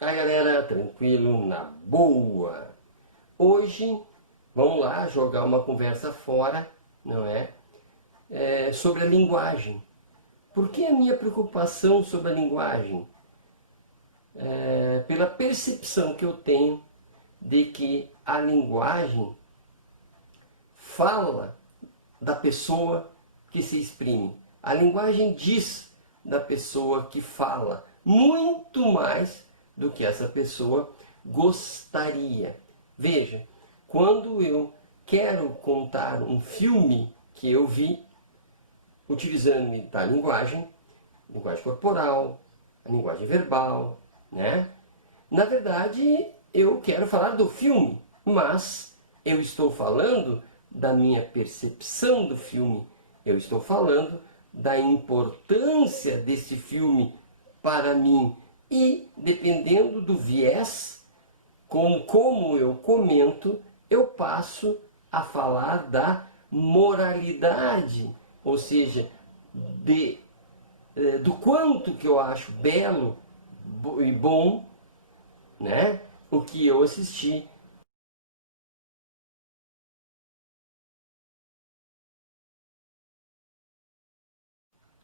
Aí galera, tranquilo, na boa. Hoje vamos lá jogar uma conversa fora, não é? Sobre a linguagem. Por que a minha preocupação sobre a linguagem? Pela percepção que eu tenho de que a linguagem fala da pessoa que se exprime. A linguagem diz da pessoa que fala muito mais do que essa pessoa gostaria. Veja, quando eu quero contar um filme que eu vi, utilizando da linguagem corporal, a linguagem verbal, né? Na verdade, eu quero falar do filme, mas eu estou falando da minha percepção do filme. Eu estou falando da importância desse filme para mim. E, dependendo do viés, como eu comento, eu passo a falar da moralidade, ou seja, do quanto que eu acho belo e bom, né, o que eu assisti.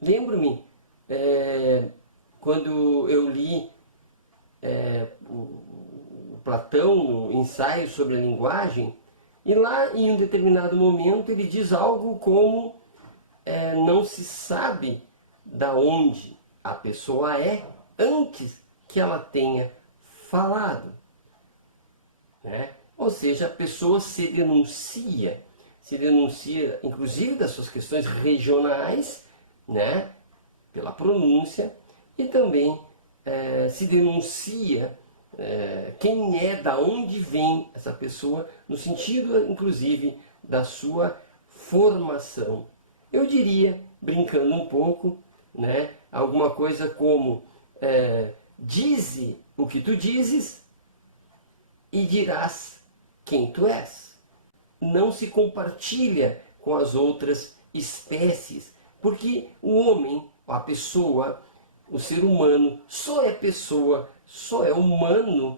Lembro-me, quando eu li o Platão, o ensaio sobre a linguagem, e lá em um determinado momento ele diz algo como não se sabe da onde a pessoa é antes que ela tenha falado, né? Ou seja, a pessoa se denuncia inclusive das suas questões regionais, né? Pela pronúncia, e também se denuncia quem é, da onde vem essa pessoa, no sentido inclusive da sua formação. Eu diria, brincando um pouco, né, alguma coisa como dize o que tu dizes e dirás quem tu és. Não se compartilha com as outras espécies, porque o homem, a pessoa, o ser humano, só é pessoa, só é humano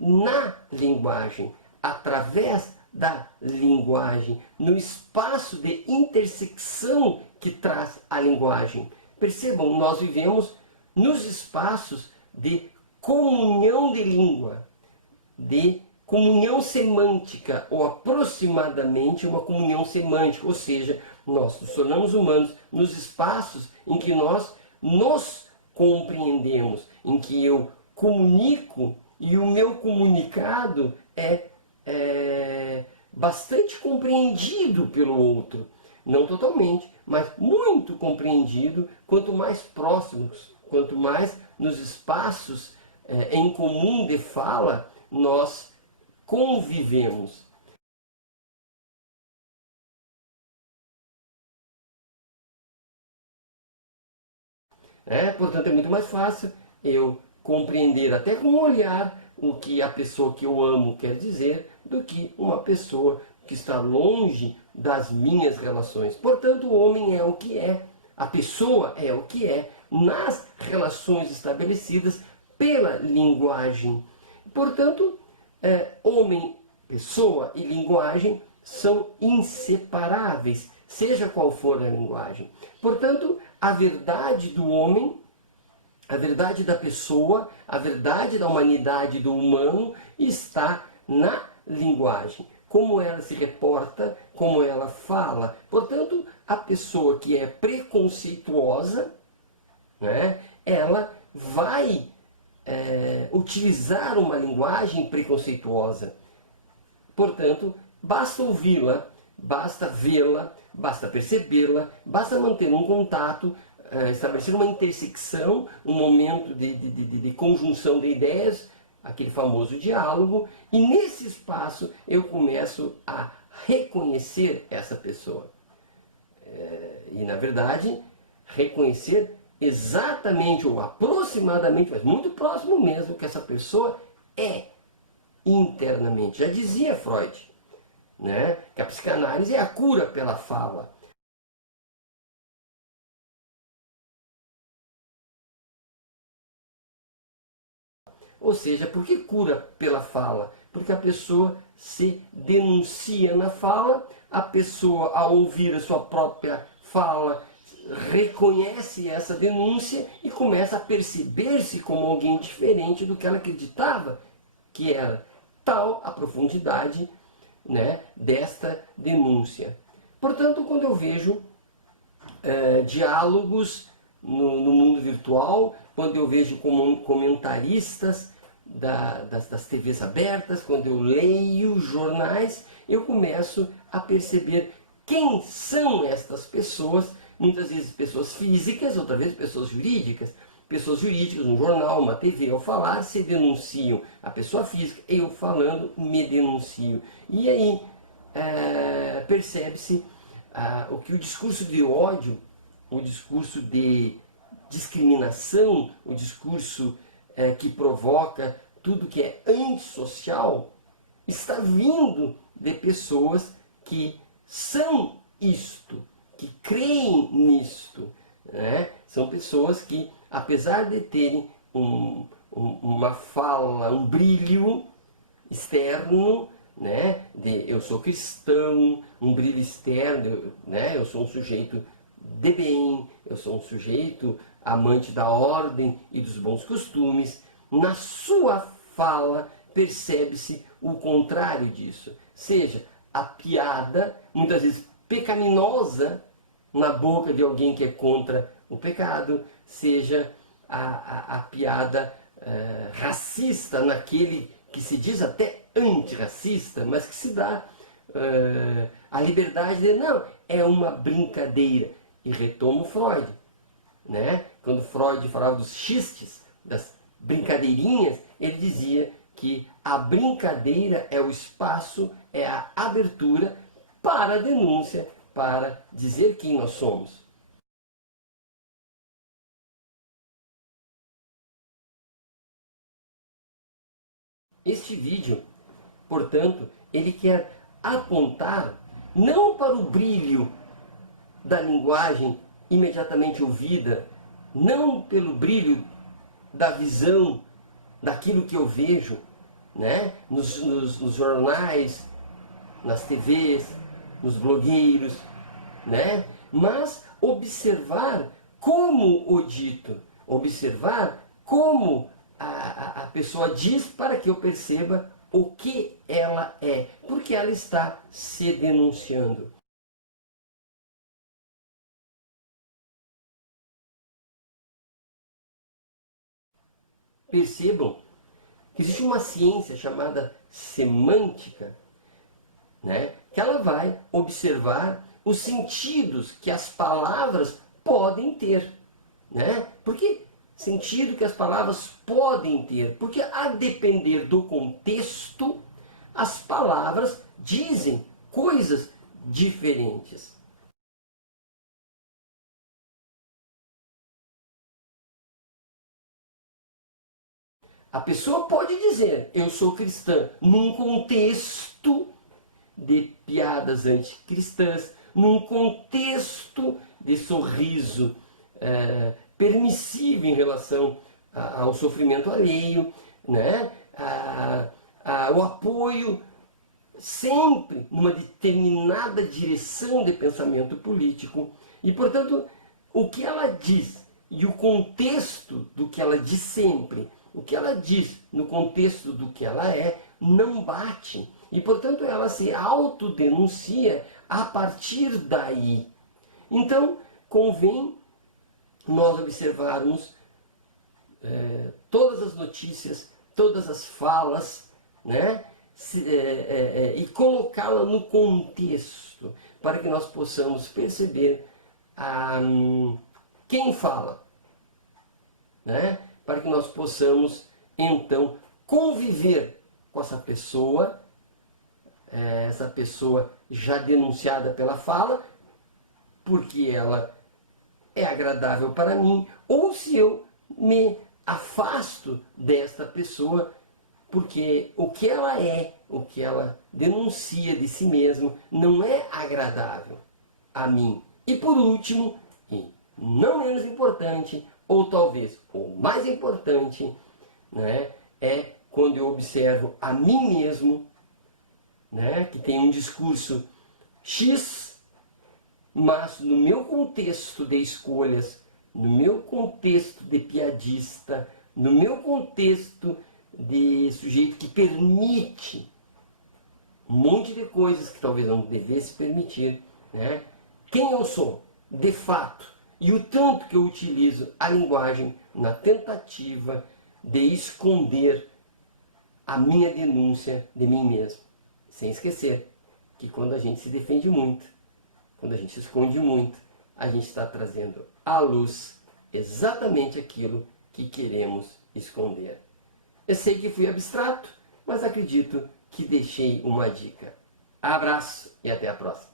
na linguagem, através da linguagem, no espaço de intersecção que traz a linguagem. Percebam, nós vivemos nos espaços de comunhão de língua, de comunhão semântica, ou aproximadamente uma comunhão semântica, ou seja, nós nos tornamos humanos nos espaços em que nós nos compreendemos, em que eu comunico e o meu comunicado é bastante compreendido pelo outro. Não totalmente, mas muito compreendido, quanto mais próximos, quanto mais nos espaços em comum de fala nós convivemos. Portanto, é muito mais fácil eu compreender até com o olhar o que a pessoa que eu amo quer dizer do que uma pessoa que está longe das minhas relações. Portanto, o homem é o que é, a pessoa é o que é nas relações estabelecidas pela linguagem. Portanto, homem, pessoa e linguagem são inseparáveis, seja qual for a linguagem. Portanto, a verdade do homem, a verdade da pessoa, a verdade da humanidade do humano está na linguagem. Como ela se reporta, como ela fala. Portanto, a pessoa que é preconceituosa, né, ela vai utilizar uma linguagem preconceituosa. Portanto, basta ouvi-la, basta vê-la, basta percebê-la, basta manter um contato, estabelecer uma intersecção, um momento de conjunção de ideias, aquele famoso diálogo, e nesse espaço eu começo a reconhecer essa pessoa. E na verdade, reconhecer exatamente ou aproximadamente, mas muito próximo mesmo, que essa pessoa é internamente. Já dizia Freud, né, que a psicanálise é a cura pela fala. Ou seja, por que cura pela fala? Porque a pessoa se denuncia na fala, a pessoa, ao ouvir a sua própria fala, reconhece essa denúncia e começa a perceber-se como alguém diferente do que ela acreditava que era. Tal a profundidade, né, desta denúncia. Portanto, quando eu vejo diálogos no mundo virtual, quando eu vejo comentaristas das TVs abertas, quando eu leio jornais, eu começo a perceber quem são estas pessoas, muitas vezes pessoas físicas, outras vezes pessoas jurídicas. Pessoas jurídicas, um jornal, uma TV, ao falar, se denunciam. A pessoa física, eu falando, me denuncio. E aí percebe-se o que o discurso de ódio, o discurso de discriminação, o discurso que provoca tudo que é antissocial, está vindo de pessoas que são isto, que creem nisto, né? São pessoas que, apesar de terem uma fala, um brilho externo, né, de eu sou cristão, um brilho externo, né, eu sou um sujeito de bem, eu sou um sujeito amante da ordem e dos bons costumes, na sua fala percebe-se o contrário disso. Seja a piada, muitas vezes pecaminosa, na boca de alguém que é contra o pecado, seja a piada racista naquele que se diz até antirracista, mas que se dá a liberdade de, não, é uma brincadeira. E retomo Freud, né? Quando Freud falava dos xistes, das brincadeirinhas, ele dizia que a brincadeira é o espaço, é a abertura para a denúncia, para dizer quem nós somos. Este vídeo, portanto, ele quer apontar não para o brilho da linguagem imediatamente ouvida, não pelo brilho da visão, daquilo que eu vejo, né? nos jornais, nas TVs, nos blogueiros, né? Mas observar como o dito, observar como a pessoa diz, para que eu perceba o que ela é, porque ela está se denunciando. Percebam que existe uma ciência chamada semântica, né, que ela vai observar os sentidos que as palavras podem ter. Né? Por que sentido que as palavras podem ter? Porque a depender do contexto, as palavras dizem coisas diferentes. A pessoa pode dizer, eu sou cristã, num contexto de piadas anticristãs, num contexto de sorriso permissivo em relação ao sofrimento alheio, né? O apoio sempre numa determinada direção de pensamento político. E, portanto, o que ela diz e o contexto do que ela diz sempre, o que ela diz no contexto do que ela é, não bate. E, portanto, ela se autodenuncia a partir daí. Então, convém nós observarmos todas as notícias, todas as falas, né? E colocá-la no contexto, para que nós possamos perceber quem fala, né? Para que nós possamos, então, conviver com essa pessoa já denunciada pela fala, porque ela é agradável para mim, ou se eu me afasto desta pessoa, porque o que ela é, o que ela denuncia de si mesma, não é agradável a mim. E por último, e não menos importante, ou talvez o mais importante, né, é quando eu observo a mim mesmo, né, que tem um discurso X, mas no meu contexto de escolhas, no meu contexto de piadista, no meu contexto de sujeito que permite um monte de coisas que talvez não devesse permitir, né? Quem eu sou, de fato, e o tanto que eu utilizo a linguagem na tentativa de esconder a minha denúncia de mim mesmo. Sem esquecer que quando a gente se defende muito, quando a gente se esconde muito, a gente está trazendo à luz exatamente aquilo que queremos esconder. Eu sei que fui abstrato, mas acredito que deixei uma dica. Abraço e até a próxima.